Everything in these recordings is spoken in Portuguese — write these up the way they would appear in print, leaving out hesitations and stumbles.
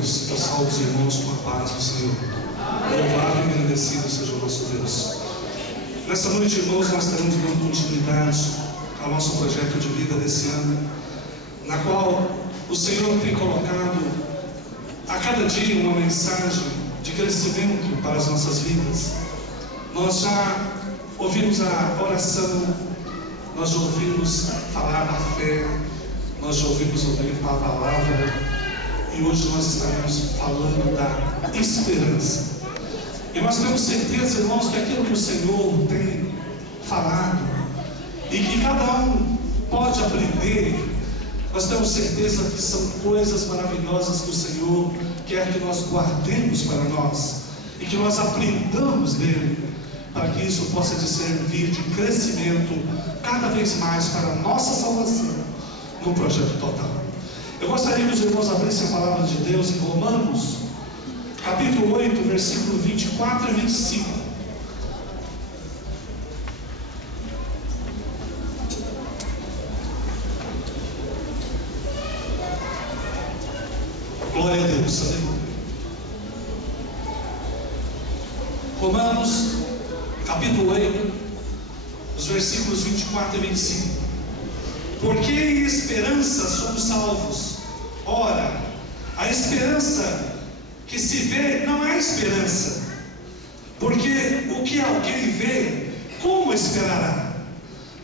Deus, eu saúdo os irmãos com a paz do Senhor. Louvado e agradecido seja o nosso Deus. Nessa noite, irmãos, nós teremos dando continuidade ao nosso projeto de vida desse ano, na qual o Senhor tem colocado a cada dia uma mensagem de crescimento para as nossas vidas. Nós já ouvimos a oração, nós já ouvimos falar da fé, nós já ouvimos a palavra, e hoje nós estaremos falando da esperança. E nós temos certeza, irmãos, que aquilo que o Senhor tem falado e que cada um pode aprender, nós temos certeza que são coisas maravilhosas que o Senhor quer que nós guardemos para nós e que nós aprendamos dele, para que isso possa servir de crescimento cada vez mais para a nossa salvação no projeto total. Eu gostaria que os irmãos abrissem a palavra de Deus em Romanos capítulo 8, versículo 24 e 25. Glória a Deus, aleluia. Romanos capítulo 8, os versículos 24 e 25. Porque em esperança somos salvos. Ora, a esperança que se vê não é esperança, porque o que alguém vê, como esperará?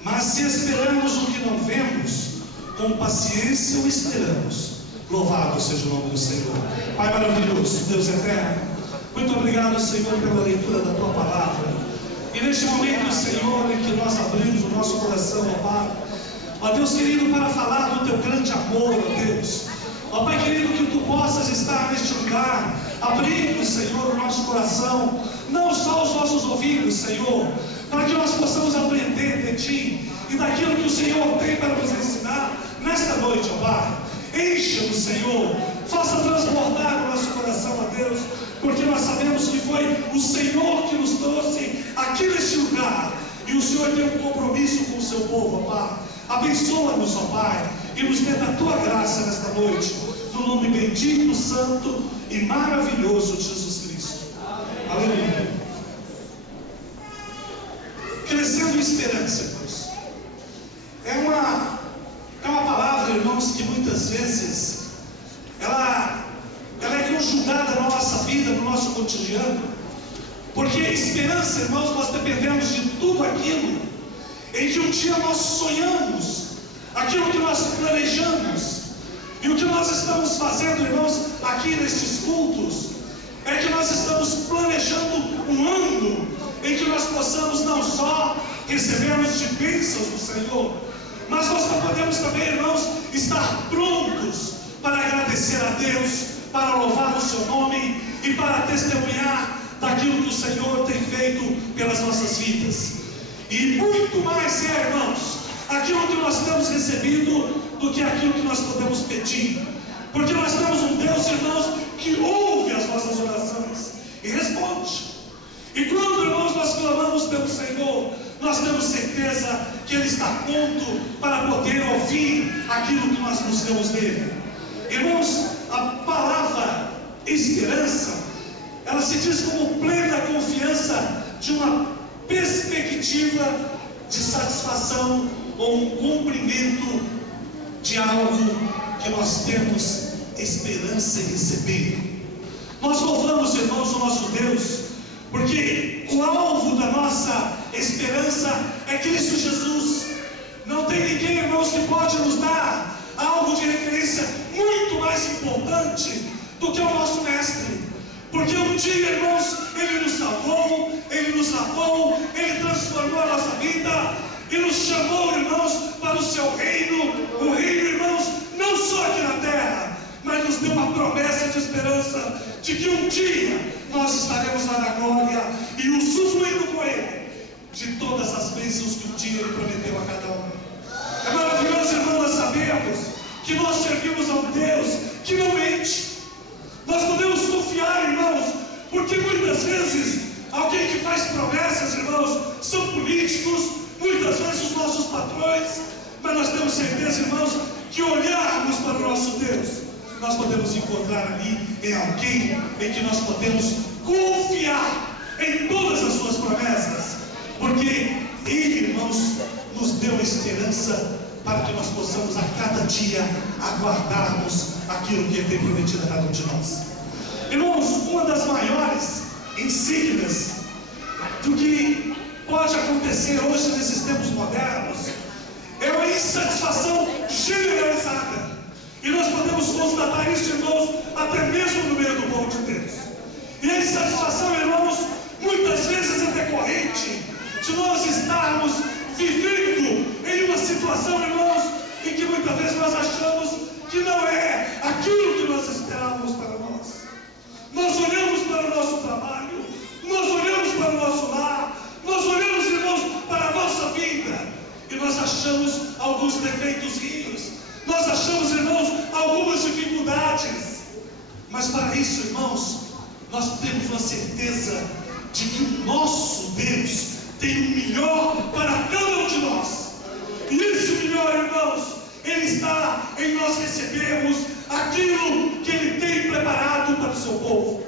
Mas se esperamos o que não vemos, com paciência o esperamos. Louvado seja o nome do Senhor. Pai maravilhoso, Deus eterno, muito obrigado, Senhor, pela leitura da Tua palavra. E neste momento, Senhor, em que nós abrimos o nosso coração, ó Pai, ó Deus querido, para falar do Teu grande amor, ó Deus, ó Pai querido, que Tu possas estar neste lugar, abrindo, Senhor, o nosso coração, não só os nossos ouvidos, Senhor, para que nós possamos aprender de Ti e daquilo que o Senhor tem para nos ensinar nesta noite, ó Pai. Encha-nos, Senhor, faça transbordar o nosso coração, ó Deus, porque nós sabemos que foi o Senhor que nos trouxe aqui neste lugar, e o Senhor tem um compromisso com o seu povo, ó Pai. Abençoa-nos, ó Pai, e nos dê da Tua graça nesta noite, no nome bendito, santo e maravilhoso de Jesus Cristo. Aleluia. Crescendo em esperança, irmãos, é uma palavra, irmãos, que muitas vezes ela é conjugada na nossa vida, no nosso cotidiano, porque esperança, irmãos, nós dependemos de tudo aquilo em que um dia nós sonhamos, aquilo que nós planejamos. E o que nós estamos fazendo, irmãos, aqui nestes cultos, é que nós estamos planejando um ano em que nós possamos não só recebermos de bênçãos do Senhor, mas nós podemos também, irmãos, estar prontos para agradecer a Deus, para louvar o seu nome e para testemunhar daquilo que o Senhor tem feito pelas nossas vidas. E muito mais irmãos, aquilo que nós temos recebido do que aquilo que nós podemos pedir, porque nós temos um Deus, irmãos, que ouve as nossas orações e responde. E quando, irmãos, nós clamamos pelo Senhor, nós temos certeza que Ele está pronto para poder ouvir aquilo que nós buscamos dele. Irmãos, a palavra esperança, ela se diz como plena confiança de uma perspectiva de satisfação ou um cumprimento de algo que nós temos esperança em receber. Nós louvamos, irmãos, o nosso Deus, porque o alvo da nossa esperança é Cristo Jesus. Não tem ninguém, irmãos, que pode nos dar algo de referência muito mais importante do que o nosso Mestre. Porque um dia, irmãos, Ele nos salvou, Ele nos lavou, Ele transformou a nossa vida e nos chamou, irmãos, para o seu reino. O reino, irmãos, não só aqui na terra, mas nos deu uma promessa de esperança de que um dia nós estaremos lá na glória e usufruindo com Ele de todas as bênçãos que um dia Ele prometeu a cada um. É maravilhoso, irmãos, nós sabemos que nós servimos a um Deus que não mente. Nós podemos confiar, irmãos, porque muitas vezes alguém que faz promessas, irmãos, são políticos, muitas vezes os nossos patrões, mas nós temos certeza, irmãos, que olharmos para o nosso Deus, nós podemos encontrar ali em alguém em que nós podemos confiar em todas as suas promessas, porque Ele, irmãos, nos deu esperança para que nós possamos a cada dia aguardarmos aquilo que Ele tem prometido a cada um de nós. Irmãos, uma das maiores insígnias do que pode acontecer hoje nesses tempos modernos é uma insatisfação generalizada. E nós podemos constatar isso, irmãos, até mesmo no meio do povo de Deus. E a insatisfação, irmãos, muitas vezes é decorrente de nós estarmos vivendo em uma situação, irmãos, em que muitas vezes nós achamos que não é aquilo que nós esperávamos para nós. Nós olhamos para o nosso trabalho, nós olhamos para o nosso lar, nós olhamos, irmãos, para a nossa vida, e nós achamos alguns defeitos, nós achamos, irmãos, algumas dificuldades. Mas para isso, irmãos, nós temos uma certeza de que o nosso Deus tem o melhor para cada um de nós. E esse melhor, irmãos, Ele está em nós recebermos aquilo que Ele tem preparado para o seu povo.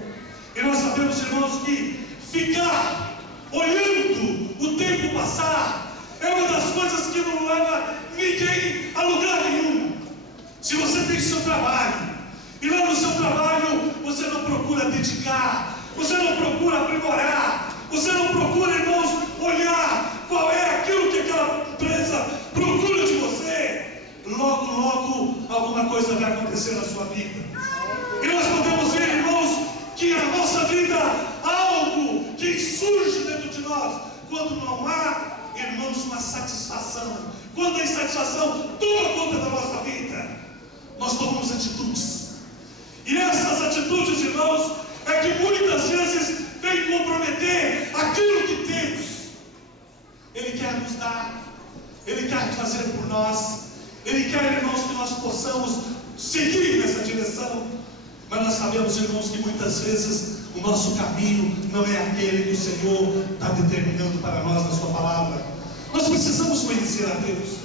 E nós sabemos, irmãos, que ficar olhando o tempo passar é uma das coisas que não leva ninguém a lugar nenhum. Se você tem seu trabalho, e lá no seu trabalho você não procura dedicar, você não procura aprimorar, você não procura, irmãos, olhar qual é aquilo que aquela empresa procura de você, logo alguma coisa vai acontecer na sua vida. E nós podemos ver, irmãos, que na nossa vida há algo que surge dentro de nós quando não há, irmãos, uma satisfação. Quando a insatisfação toma conta da nossa vida, nós tomamos atitudes. E essas atitudes, irmãos, é que muitas vezes vem comprometer aquilo que temos. Ele quer nos dar, Ele quer fazer por nós, Ele quer, irmãos, que nós possamos seguir nessa direção. Mas nós sabemos, irmãos, que muitas vezes o nosso caminho não é aquele que o Senhor está determinando para nós na sua palavra. Nós precisamos conhecer a Deus.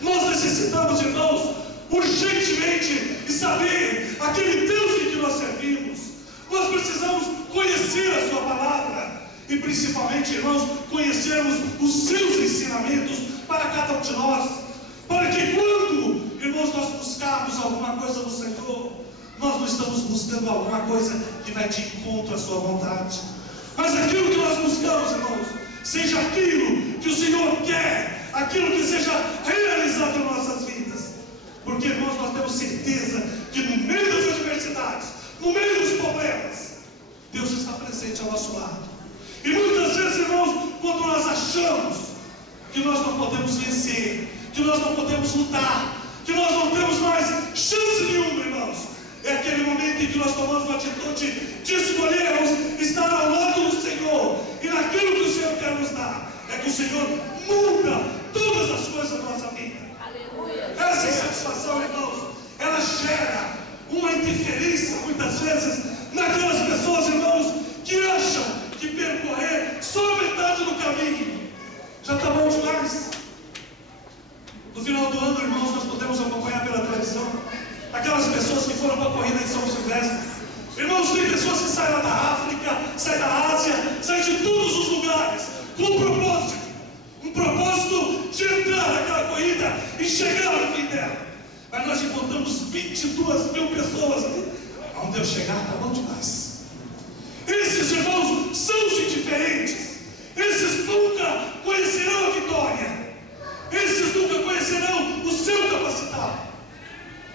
Nós necessitamos, irmãos, urgentemente de saber aquele Deus em que nós servimos. Nós precisamos conhecer a sua palavra e principalmente, irmãos, conhecermos os seus ensinamentos para cada um de nós, para que quando, irmãos, nós buscarmos alguma coisa do Senhor, nós não estamos buscando alguma coisa que vai de encontro à sua vontade, mas aquilo que nós buscamos, irmãos, seja aquilo que o Senhor quer, aquilo que seja realizado em nossas vidas. Porque, irmãos, nós temos certeza que no meio das adversidades, no meio dos problemas, Deus está presente ao nosso lado. E muitas vezes, irmãos, quando nós achamos que nós não podemos vencer, que nós não podemos lutar, que nós não temos mais chance nenhuma, irmãos, é aquele momento em que nós tomamos uma atitude de escolhermos estar ao lado do Senhor, e naquilo que o Senhor quer nos dar, é que o Senhor muda todas as coisas da nossa vida. Aleluia. Essa insatisfação, irmãos, ela gera uma interferência, muitas vezes, naquelas pessoas, irmãos, que acham que percorrer só metade do caminho já está bom demais. No final do ano, irmãos, nós podemos acompanhar pela televisão aquelas pessoas que foram para a corrida em São Silvestre. Irmãos, tem pessoas que saem lá da África, saem da Ásia, saem de todos os lugares, com um propósito de entrar naquela corrida e chegar no fim dela. Mas nós encontramos 22 mil pessoas ali. Onde eu chegar, está bom demais. Esses, irmãos, são os indiferentes. Esses nunca conhecerão a vitória. Esses nunca conhecerão o seu capacitado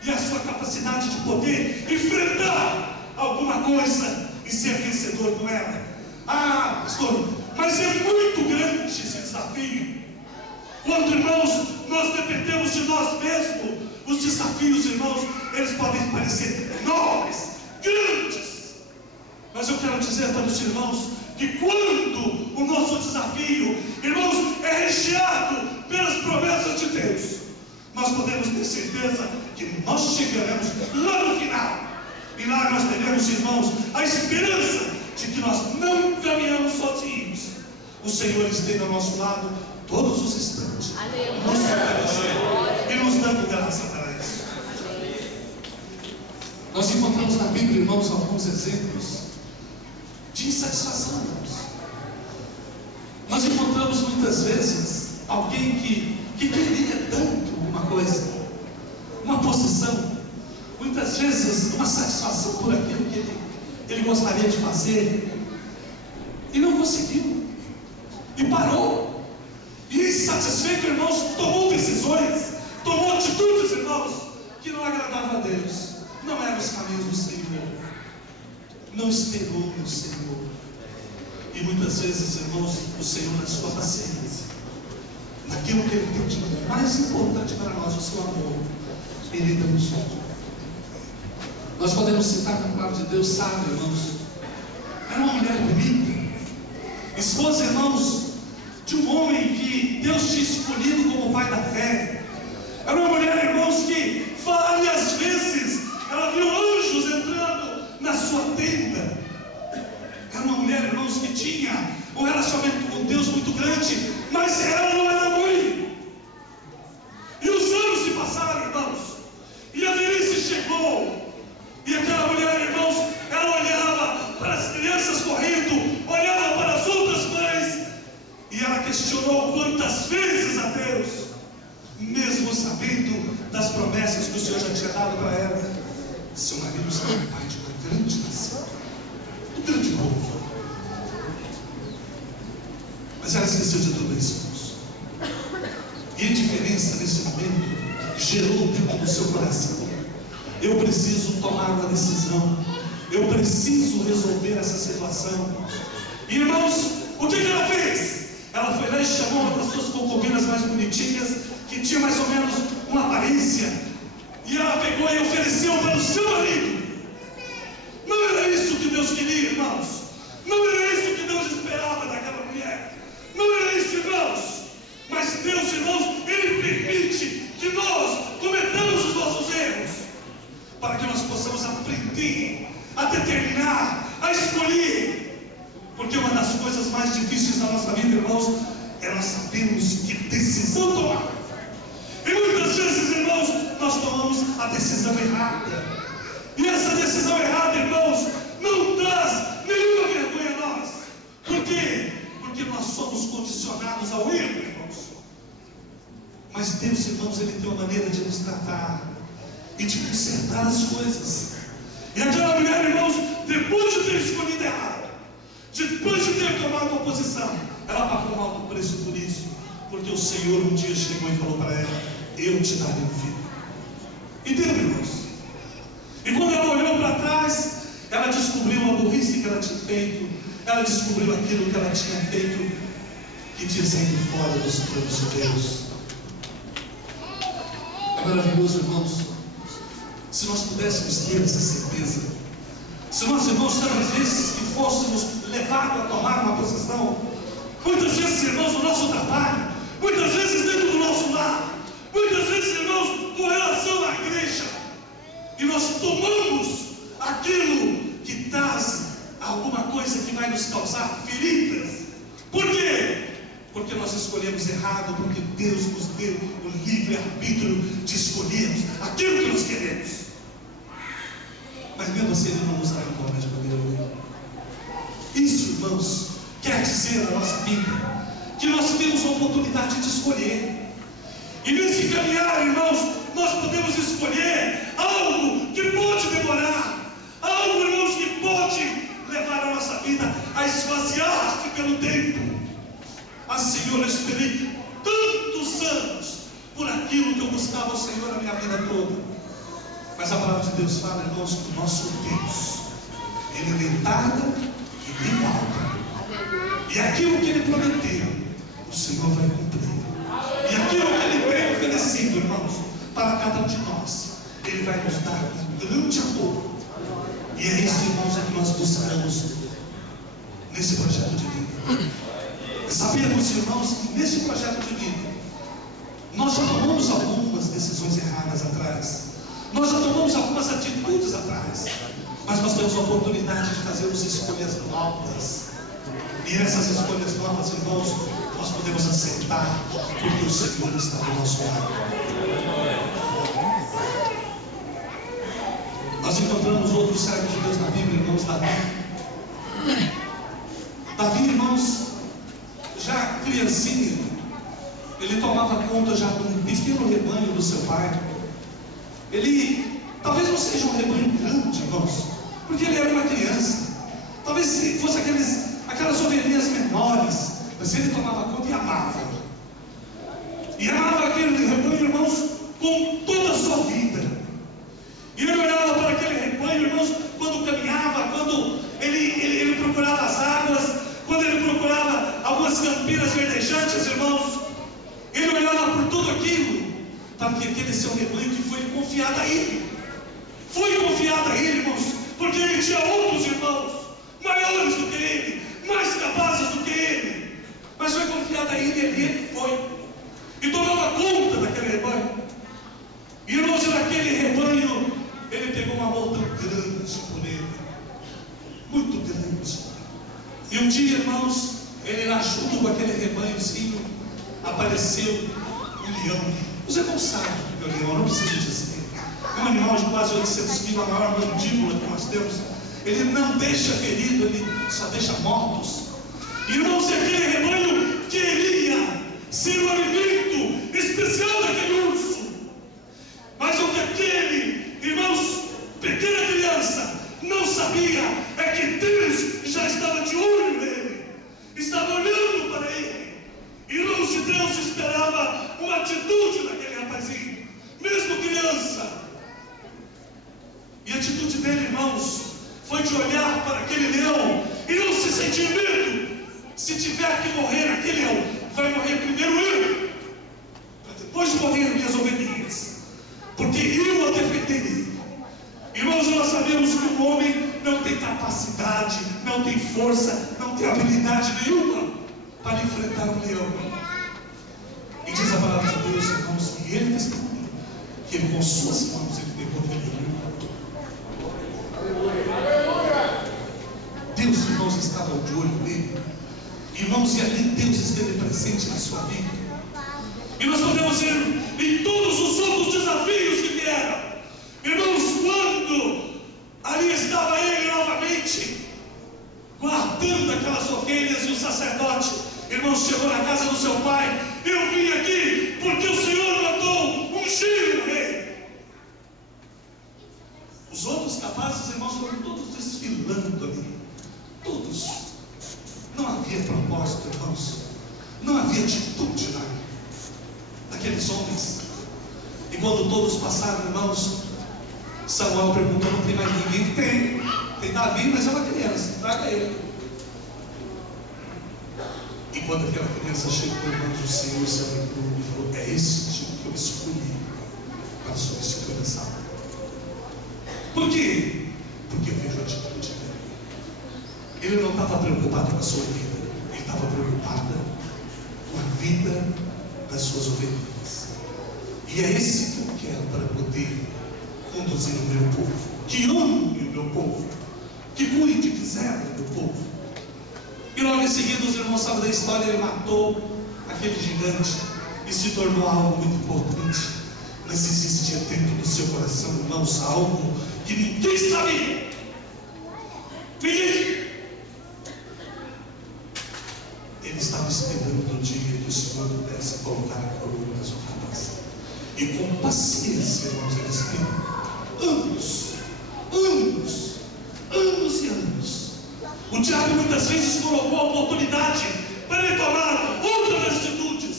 e a sua capacidade de poder enfrentar alguma coisa e ser vencedor com ela. Ah, pastor, mas é muito grande esse desafio. Quando, irmãos, nós dependemos de nós mesmos, os desafios, irmãos, eles podem parecer enormes, grandes. Mas eu quero dizer para os irmãos que quando o nosso desafio, irmãos, é recheado pelas promessas de Deus, nós podemos ter certeza que nós chegaremos lá no final. E lá nós teremos, irmãos, a esperança de que nós não caminhamos sozinhos. O Senhor esteja ao nosso lado todos os instantes, nos fortalecendo e nos dando graça para isso. Nós encontramos na Bíblia, irmãos, alguns exemplos de insatisfação, irmãos. Nós encontramos muitas vezes alguém que queria tanto uma coisa, uma posição, muitas vezes uma satisfação por aquilo que ele gostaria de fazer, e não conseguiu, e parou, e insatisfeito, irmãos, tomou decisões, tomou atitudes, irmãos, que não agradavam a Deus, não eram os caminhos do Senhor, não esperou no Senhor. E muitas vezes, irmãos, o Senhor, na sua paciência, naquilo que Ele tem de mais importante para nós, o seu amor, Ele deu um sonho. Nós podemos citar na palavra de Deus, sabe, irmãos, era uma mulher bonita, esposa, irmãos, de um homem que Deus tinha escolhido como pai da fé. Era uma mulher, irmãos, que várias vezes ela viu anjos entrando na sua tenda. Era uma mulher, irmãos, que tinha um relacionamento com Deus muito grande, mas ela não era mãe. E os anos se passaram, irmãos, e a velhice chegou, e aquela mulher, irmãos, ela olhava para as crianças correndo, olhava para as outras mães, e ela questionou quantas vezes a Deus, mesmo sabendo das promessas que o Senhor já tinha dado para ela. Seu marido será pai de uma grande nação, um grande povo. Mas ela esqueceu de tudo isso, irmãos. E a diferença nesse momento gerou dentro do seu coração: eu preciso tomar uma decisão, eu preciso resolver essa situação. E, irmãos, o que ela fez? Ela foi lá e chamou uma das suas concubinas mais bonitinhas, que tinha mais ou menos uma aparência, e ela pegou e ofereceu para o seu marido. Não era isso que Deus queria, irmãos. Não era isso que Deus esperava daquela mulher. Não era isso, irmãos. Mas Deus, irmãos, Ele permite que nós cometamos os nossos erros, para que nós possamos aprender a determinar, a escolher. Porque uma das coisas mais difíceis da nossa vida, irmãos, é nós sabermos que decisão tomar. E muitas vezes, irmãos, nós tomamos a decisão errada. E essa decisão errada, irmãos, não traz nenhuma vergonha a nós. Por quê? Porque nós somos condicionados ao erro, irmãos. Mas Deus, irmãos, Ele tem uma maneira de nos tratar e de consertar as coisas. E aquela mulher, irmãos, depois de ter escolhido errado, depois de ter tomado uma posição, ela pagou um alto preço por isso, porque o Senhor um dia chegou e falou para ela: eu te darei um filho. E deu, irmãos. E quando ela olhou para trás, ela descobriu a burrice que ela tinha feito, ela descobriu aquilo que ela tinha feito, que tinha saído fora dos planos de Deus. É maravilhoso, irmãos, se nós pudéssemos ter essa certeza. Se nós, irmãos, cada vez que fôssemos levados a tomar uma posição, muitas vezes, irmãos, no nosso trabalho, muitas vezes dentro do nosso lar, muitas vezes, irmãos, com relação à igreja, e nós tomamos aquilo que traz alguma coisa que vai nos causar feridas. Por quê? Porque nós escolhemos errado, porque Deus nos deu o livre-arbítrio de escolhermos aquilo que nós queremos. Mas mesmo assim Ele não nos abandona de maneira nenhuma. Isso, irmãos, quer dizer na nossa vida que nós temos a oportunidade de escolher. E nesse caminhar, irmãos, nós podemos escolher algo que pode demorar, algo, irmãos, que pode levar a nossa vida a esvaziar-se pelo tempo. Mas, Senhor, eu esperei tantos anos por aquilo que eu buscava ao Senhor a minha vida toda. Mas a palavra de Deus fala, irmãos, que o nosso Deus, Ele nem tarda e nem falta. E aquilo que Ele prometeu, o Senhor vai cumprir. E aquilo que Ele tem oferecido, irmãos, para cada um de nós, Ele vai nos dar um grande amor. E é isso, irmãos, que nós buscamos nesse projeto de vida. Sabemos, irmãos, que nesse projeto de vida nós já tomamos algumas decisões erradas atrás, nós já tomamos algumas atitudes atrás, mas nós temos a oportunidade de fazermos escolhas novas. E essas escolhas novas, irmãos, nós podemos aceitar, porque o Senhor está do nosso lado. Nós Nós encontramos outros servos de Deus na Bíblia, irmãos. Davi, irmãos, já criancinha, ele tomava conta já de um pequeno rebanho do seu pai. Ele, talvez não seja um rebanho grande, irmãos, porque ele era uma criança. Talvez fosse aquelas ovelhinhas menores, mas ele tomava conta e amava. E amava aquele rebanho, irmãos, com toda a sua vida. E ele olhava para aquele rebanho, irmãos, quando caminhava, quando ele procurava as águas, quando ele procurava algumas campinas verdejantes, irmãos. Ele olhava por tudo aquilo, para que aquele seu rebanho que foi confiado a ele. Foi confiado a ele, irmãos, porque ele tinha outros irmãos, maiores do que ele, mais capazes do que ele. Mas foi confiado a ele, e ele foi. E tomava conta daquele rebanho. E irmãos, daquele rebanho, ele pegou um amor tão grande por ele, muito grande. E um dia, irmãos, ele lá junto com aquele rebanhozinho, apareceu um leão. Os irmãos sabem que é o leão, não preciso dizer. É um animal de quase 800 quilos, a maior mandíbula que nós temos. Ele não deixa ferido, ele só deixa mortos. Irmãos, aquele rebanho queria ser o alimento especial daquele urso. Mas o que aquele, irmãos, pequena criança não sabia é que Deus já estava de olho nele, estava olhando para ele. Irmãos, de Deus esperava uma atitude daquele rapazinho, mesmo criança. E a atitude dele, irmãos, foi de olhar para aquele leão e não se sentir medo. Se tiver que morrer aquele leão, vai morrer primeiro eu, para depois morrer minhas ovelhinhas, porque eu a defenderei. Irmãos, nós sabemos que o homem não tem capacidade, não tem força, não tem habilidade nenhuma para enfrentar um leão. E diz a palavra de Deus, irmãos, que ele testemunha que ele com suas mãos ele pegou aquele leão. Deus, irmãos, estava de olho nele. Irmãos, e ali Deus esteve presente na sua vida. E nós podemos ver em todos os outros desafios que vieram. Irmãos, quando ali estava ele novamente, guardando aquelas ovelhas, e o sacerdote, irmãos, chegou na casa do seu pai. Eu vim aqui porque o Senhor mandou ungir o rei. Os outros capazes, irmãos, foram todos desfilando ali. Todos. Não havia propósito, irmãos. Não havia atitude naqueles homens. E quando todos passaram, irmãos, Samuel perguntou: não tem mais ninguém? Tem Davi, mas é uma criança, traga ele. E quando aquela criança chegou, irmãos, o Senhor se alegrou e falou: é esse tipo que eu escolhi para substituir essa alma. Por quê? Porque eu vejo a atitude dele. Ele não estava preocupado com a sua vida, ele estava preocupado com a vida das suas ovelhas. E é esse que eu quero para poder conduzir o meu povo, que ame o meu povo, que cuide, que zele o meu povo. E logo em seguida, os irmãos sabem da história, ele matou aquele gigante e se tornou algo muito importante. Mas existia dentro do seu coração, irmãos, algo que ninguém sabia. Ninguém. Ele estava esperando o dia que o Senhor pudesse colocar a coroa na sua cabeça. E com paciência, irmãos, ele esperou anos, anos, anos e anos. O diabo muitas vezes colocou a oportunidade para ele tomar outras atitudes.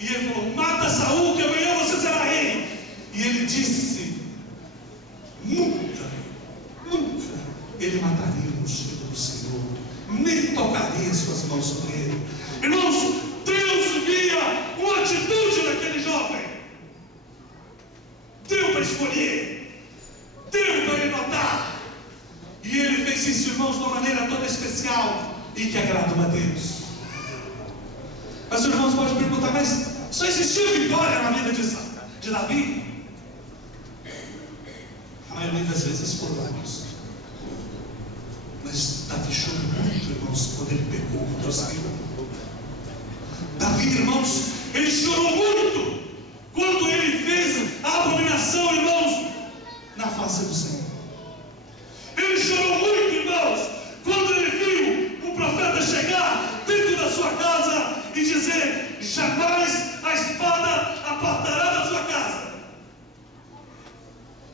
E ele falou: mata Saul, que amanhã você será rei. E ele disse: nunca, nunca ele mataria o ungido do Senhor, nem tocaria suas mãos sobre ele. Irmãos, Deus via uma atitude naquele jovem. Deu para escolher, deu para ele notar. E ele fez isso, irmãos, de uma maneira toda especial e que agradou a Deus. Mas os irmãos podem perguntar: mas só existiu vitória na vida de Davi? A maioria das vezes foram irmãos. Mas Davi chorou muito, irmãos, quando ele pecou contra o Senhor. Davi, irmãos, ele chorou muito quando ele fez a abominação, irmãos, na face do Senhor.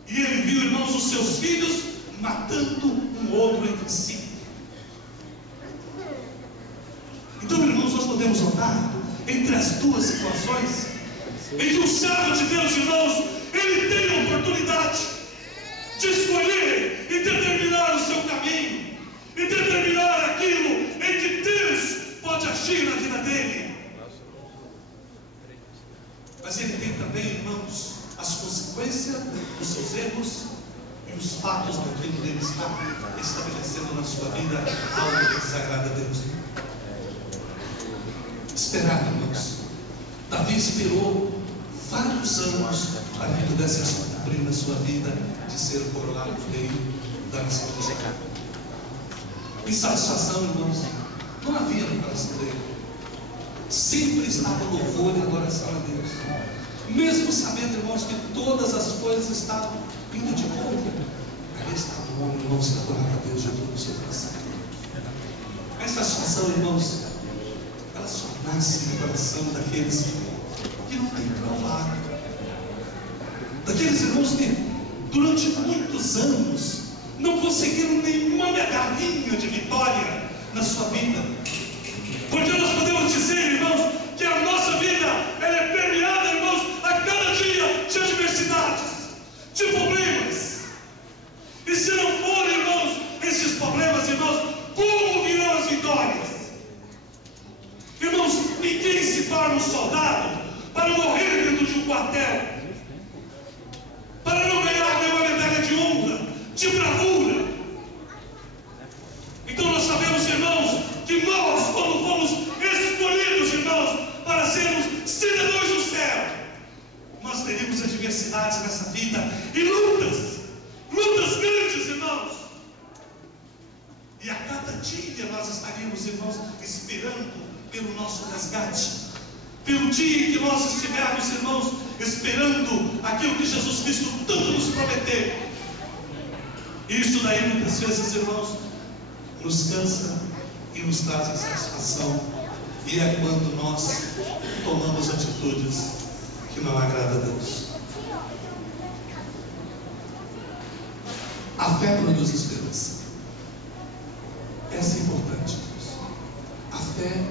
E ele viu, irmãos, os seus filhos matando um outro entre si. Então, irmãos, nós podemos notar entre as duas situações em que o servo de Deus, irmãos, ele tem a oportunidade de escolher e determinar o seu caminho, e determinar aquilo em que Deus pode agir na vida dele. Mas ele tem também, irmãos, as consequências dos seus erros e os fatos daquilo que ele está estabelecendo na sua vida, algo que desagrada a Deus. Esperar, irmãos. Davi esperou vários anos para que pudesse cumprir na sua vida de ser o coroado rei da nação de Israel. Insatisfação, irmãos, não havia no coração dele. Sempre estava louvor e adoração a Deus, mesmo sabendo, irmãos, que todas as coisas estavam indo de conta. Ali estava o homem, irmãos, que adorava a Deus de todo o seu coração. A insatisfação, irmãos, ela só nasce no coração daqueles que não têm provado, daqueles irmãos que durante muitos anos não conseguiram nenhuma medalhinha de vitória na sua vida. Porque nós podemos dizer, irmãos, que a nossa vida ela é permeada, irmãos, a cada dia de adversidades, de problemas. E se não for, irmãos, esses problemas, irmãos, como virão as vitórias? Irmãos, ninguém se torna um soldado para morrer dentro de um quartel, para não ganhar nenhuma medalha de honra, de bravura. Então nós sabemos, irmãos, que nós, quando fomos escolhidos, irmãos, para sermos cidadãos do céu, nós teríamos adversidades nessa vida e lutas grandes, irmãos. E a cada dia nós estaríamos, irmãos, esperando pelo nosso resgate, pelo dia em que nós estivermos, irmãos, esperando aquilo que Jesus Cristo tanto nos prometeu. Isso daí muitas vezes, irmãos, nos cansa e nos traz insatisfação, e é quando nós tomamos atitudes que não agradam a Deus. A fé produz esperança. Essa é importante, irmãos. A fé,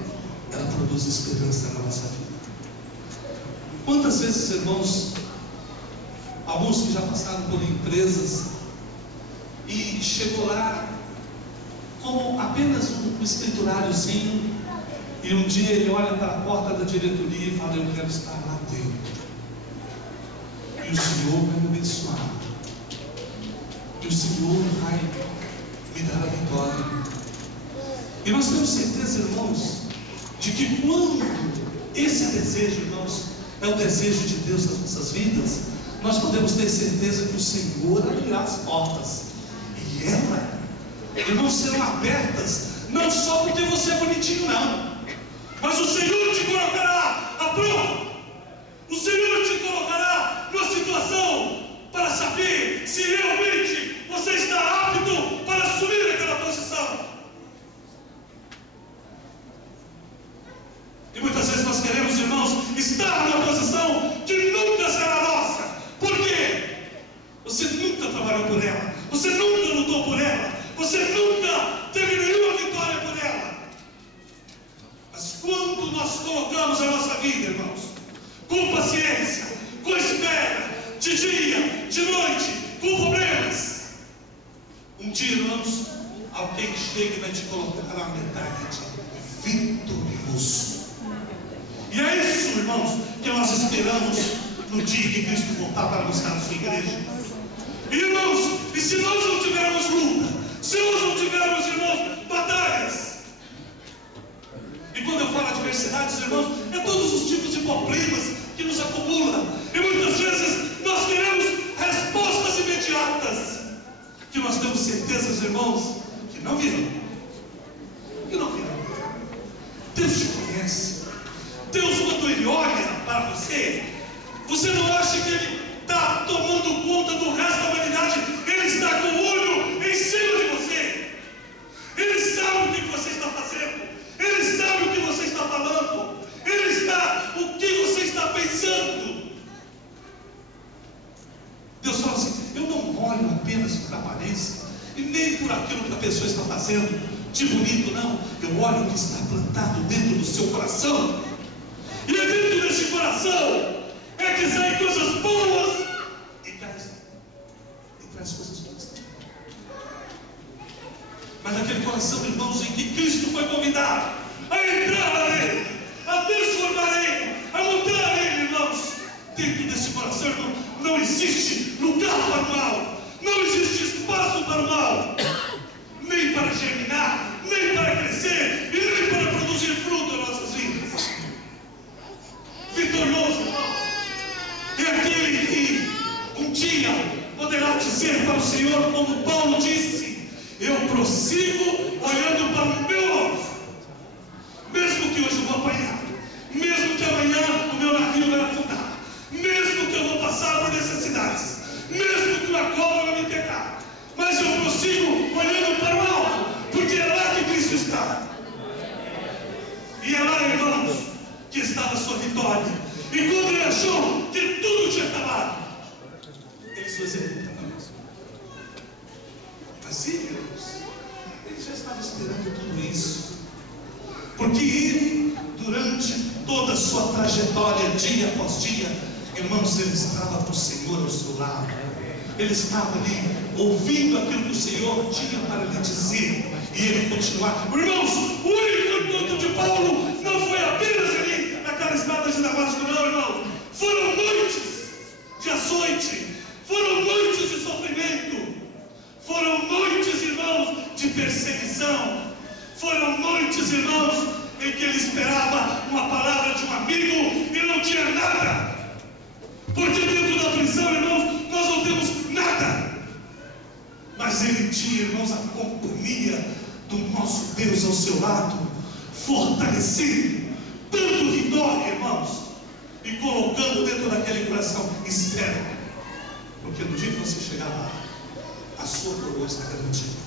ela produz esperança na nossa vida. Quantas vezes, irmãos, alguns que já passaram por empresas e chegou lá como apenas um escrituráriozinho, e um dia ele olha para a porta da diretoria e fala: eu quero estar lá dentro, e o Senhor vai me abençoar, e o Senhor vai me dar a vitória. E nós temos certeza, irmãos, de que quando esse desejo, irmãos, é o desejo de Deus nas nossas vidas, nós podemos ter certeza que o Senhor abrirá as portas, e elas, irmãos, serão abertas, não só porque você é bonitinho, não, mas o Senhor te colocará à prova. O Senhor te colocará numa situação para saber se realmente você está apto para assumir aquela posição. E muitas vezes nós queremos, irmãos, estar numa posição que nunca será nossa. Por quê? Você nunca trabalhou por ela, você nunca lutou por ela, você nunca teve nenhuma vitória por ela. Mas quando nós colocamos a nossa vida, irmãos, com paciência, com espera, de dia, de noite, com problemas, um dia, irmãos, alguém chega e vai te colocar na metade vitorioso. E é isso, irmãos, que nós esperamos no dia que Cristo voltar para buscar a sua igreja. Irmãos, e se nós não tivermos luta, se nós não tivermos, irmãos, batalhas, e quando eu falo adversidades, irmãos, é todos os tipos de problemas que nos acumulam, e muitas vezes nós queremos respostas imediatas, que nós temos certezas, irmãos, que não virão, Deus te conhece. Deus, quando Ele olha para você, você não acha que Ele está tomando conta do resto da humanidade? Ele está com o olho em cima de você. Ele sabe o que você está fazendo, Ele sabe o que você está falando, Ele sabe o que você está pensando. Deus fala assim: eu olho apenas por aparência, e nem por aquilo que a pessoa está fazendo de bonito, não. Eu olho o que está plantado dentro do seu coração, e é dentro desse coração é que saem coisas boas e traz coisas boas também. Mas aquele coração, irmãos, em que Cristo foi convidado a entrar nele, a transformar ele, a mudar ele, irmãos, dentro desse coração, irmão, não existe lugar para o mal, não existe espaço para o mal, nem para germinar, nem para crescer e nem para produzir fruto nas nossas vidas. Vitorioso, irmãos, é aquele que um dia poderá dizer para o Senhor, como Paulo disse: eu prossigo olhando para o meu alvo, mesmo que hoje eu vou apanhar, mesmo que amanhã o meu navio vai afundar, mesmo que eu vou passar por necessidades, mesmo que uma cobra vai me pegar, mas eu prossigo olhando para o alvo, porque é lá que Cristo está. E é lá, irmãos, que estava a sua vitória. E quando ele achou que tudo tinha acabado, ele se executa. Mas ele, irmãos, ele já estava esperando tudo isso, porque ele, durante toda a sua trajetória, dia após dia, irmãos, ele estava com o Senhor ao seu lado. Ele estava ali, ouvindo aquilo que o Senhor tinha para lhe dizer, e ele continuava. Irmãos, o único encontro de Paulo não foi apenas ali, naquela estrada de Damasco, não, irmãos. Foram noites de açoite, foram noites de sofrimento, foram noites, irmãos, de perseguição, foram noites, irmãos, em que ele esperava uma palavra de um amigo e não tinha nada. Porque dentro da prisão, irmãos, nós não temos nada. Mas ele tinha, irmãos, a companhia do nosso Deus ao seu lado, fortalecido, dando vitória, irmãos, e colocando dentro daquele coração: espera, porque no dia que você chegar lá, a sua coroa está garantida.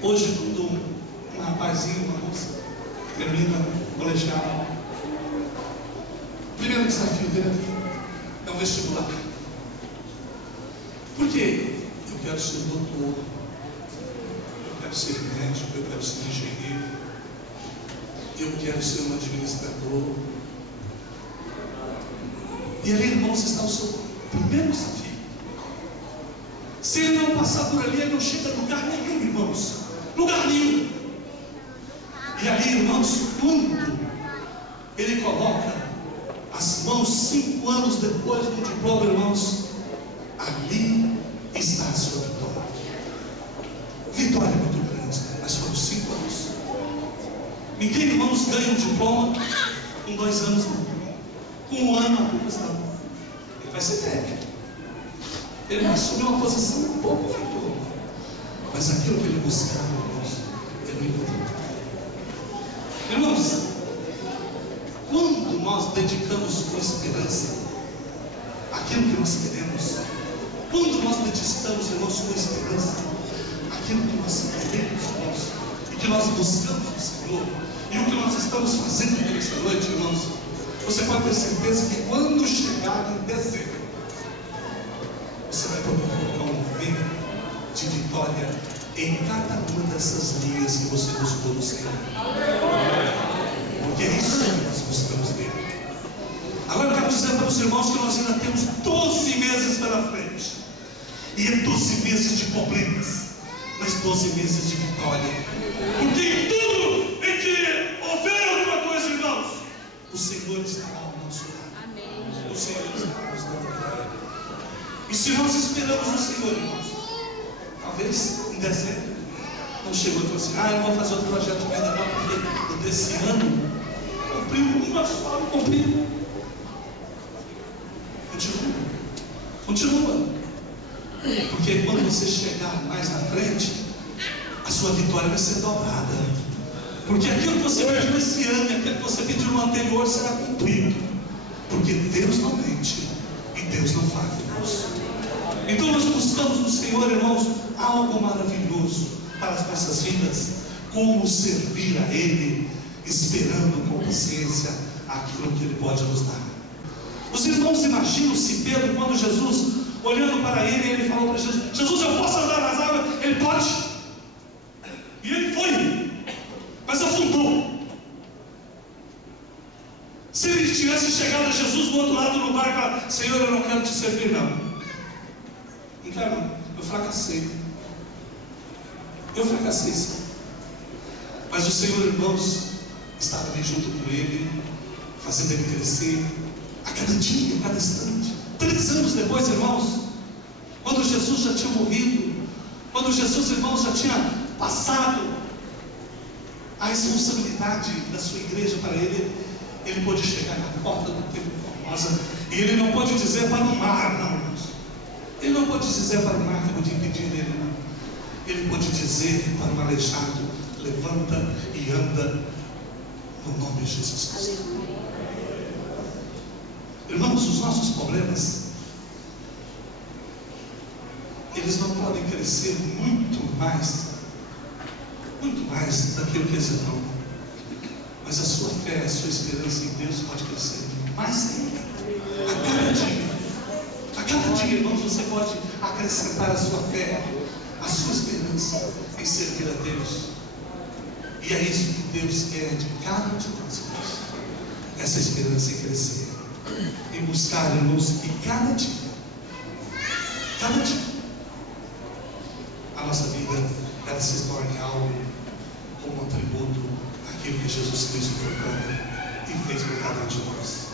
Hoje, quando um rapazinho, uma moça, termina o colegial, o primeiro desafio dele é o vestibular. Por quê? Eu quero ser doutor, eu quero ser médico, eu quero ser engenheiro, eu quero ser um administrador. E ali, irmãos, está o seu primeiro desafio. Se ele não passar por ali, ele não chega a lugar nenhum, irmãos. Lugar nenhum. E ali, irmãos, quando ele coloca as mãos 5 anos depois do diploma, irmãos, ali está a sua vitória. Vitória muito grande, mas foram 5 anos. Ninguém, irmãos, ganha um diploma com 2 anos, não. Com 1 ano apenas, não. Ele vai ser técnico. Ele vai assumir uma posição um pouco inferior, mas aquilo que ele buscava, irmãos, ele encontrou. Irmãos, quando nós dedicamos com esperança aquilo que nós queremos, quando nós dedicamos, irmãos, com esperança aquilo que nós queremos, irmãos, e que nós buscamos no Senhor, e o que nós estamos fazendo aqui nesta noite, irmãos, você pode ter certeza que quando chegar em dezembro, você vai poder colocar um vento de vitória em cada uma dessas linhas que você buscou no Senhor. Porque é isso que nós buscamos nele. Agora eu quero dizer para os irmãos que nós ainda temos 12 meses pela frente. E é 12 meses de problemas, mas 12 meses de vitória. Porque em tudo em que houver alguma coisa, irmãos, o Senhor estará ao nosso lado. Amém. O Senhor estará nos dando vitória. E se nós esperamos no Senhor, irmãos, talvez em dezembro não chegou e falou assim: eu vou fazer outro projeto de venda não, porque o desse ano cumpriu uma só, não cumpriu. Continua. Porque quando você chegar mais na frente, a sua vitória vai ser dobrada. Porque aquilo que você pediu esse ano e aquilo que você pediu no anterior será cumprido. Porque Deus não mente e Deus não falha, irmãos. Então nós buscamos no Senhor, irmãos, algo maravilhoso para as nossas vidas. Como servir a Ele, esperando com paciência aquilo que Ele pode nos dar. Os irmãos imaginam-se Pedro quando Jesus, olhando para ele, ele falou para Jesus: Jesus, eu posso andar nas águas? Ele pode. E ele foi, mas afundou. Se ele tivesse chegado a Jesus do outro lado do barco e falado: Senhor, eu não quero te servir, não. Não quero, não. Eu fracassei. Eu fracassei, sim. Mas o Senhor, irmãos, estava ali junto com ele, fazendo ele crescer a cada dia, a cada instante. 3 anos depois, irmãos, quando Jesus já tinha morrido, quando Jesus, irmãos, já tinha passado a responsabilidade da sua igreja para ele, ele pôde chegar na porta do templo Formosa, e ele não pôde dizer para o mar, não, irmãos. Ele não pôde dizer para o mar que podia impedir ele, não. Ele pôde dizer para o aleijado: levanta e anda no nome de Jesus Cristo. Irmãos, os nossos problemas, eles não podem crescer muito mais daquilo que eles são, mas a sua fé, a sua esperança em Deus pode crescer mais ainda. A cada dia, irmãos, você pode acrescentar a sua fé, a sua esperança em servir a Deus. E é isso que Deus quer de cada um de nós, irmãos. Essa esperança em crescer, em buscar, irmãos, que cada dia, a nossa vida, ela se torne algo como um tributo àquilo que Jesus Cristo proclama e fez por cada um de nós.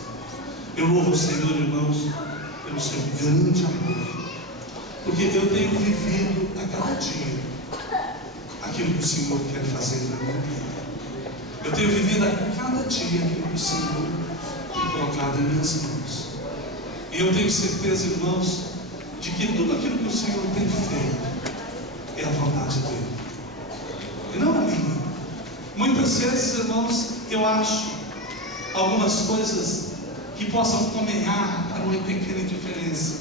Eu louvo o Senhor, irmãos, pelo seu grande amor, porque eu tenho vivido a cada dia aquilo que o Senhor quer fazer na minha vida. Eu tenho vivido a cada dia aquilo que o Senhor tem colocado em minhas mãos. E eu tenho certeza, irmãos, de que tudo aquilo que o Senhor tem feito é a vontade dele, e não a minha. Muitas vezes, irmãos, eu acho algumas coisas que possam caminhar para uma pequena diferença,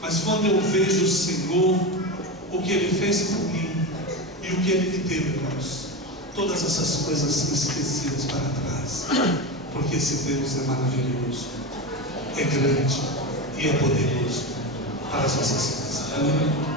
mas quando eu vejo o Senhor, o que Ele fez por mim e o que Ele me deu, irmãos, todas essas coisas são esquecidas para trás, porque esse Deus é maravilhoso, é grande e é poderoso para as nossas vidas. Amém?